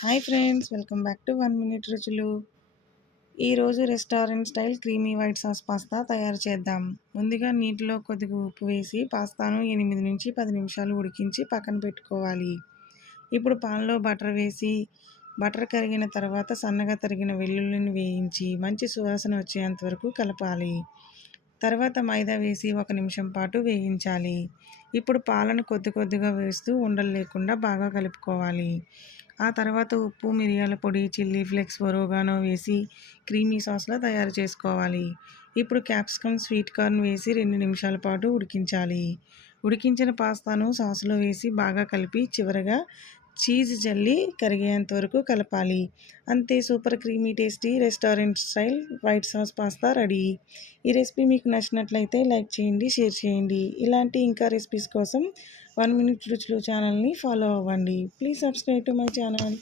Hi friends, welcome back to 1 minute రుచులు. ఈరోజు restaurant style creamy white sauce pasta తయారు చేద్దాం. ముందుగా నీటిలో కొద్దిగా ఉప్పు వేసి పాస్తాను 8 నుంచి 10 నిమిషాలు ఉడికించి పక్కన పెట్టుకోవాలి. ఇప్పుడు పాన్లో బటర్ వేసి బటర్ కరిగిన తర్వాత సన్నగా తరిగిన వెల్లుల్లిని వేయించి మంచి సువాసన వచ్చేంత వరకు కలపాలి. తర్వాత మైదా వేసి 1 నిమిషం పాటు వేయించాలి. ఇప్పుడు పాలను కొద్ది కొద్దిగా వేస్తూ ఉండలు లేకుండా బాగా కలుపుకోవాలి. ఆ తర్వాత ఉప్పు, మిరియాల పొడి, చిల్లీ ఫ్లేక్స్, ఒరిగానో వేసి క్రీమీ సాస్లా తయారు చేసుకోవాలి. ఇప్పుడు క్యాప్సికమ్, స్వీట్ కార్న్ వేసి 2 నిమిషాల పాటు ఉడికించాలి. ఉడికించిన పాస్తాను సాస్లో వేసి బాగా కలిపి చివరగా చీజ్ జల్లి కరిగేంత వరకు కలపాలి. అంతే, super creamy tasty restaurant style white sauce pasta ready. ఈ రెసిపీ మీకు నచ్చినట్లయితే లైక్ చేయండి, షేర్ చేయండి. ఇలాంటి ఇంకా రెసిపీస్ కోసం 1 మినిట్ రుచులు ఛానల్ని ఫాలో అవ్వండి. Please subscribe to my channel.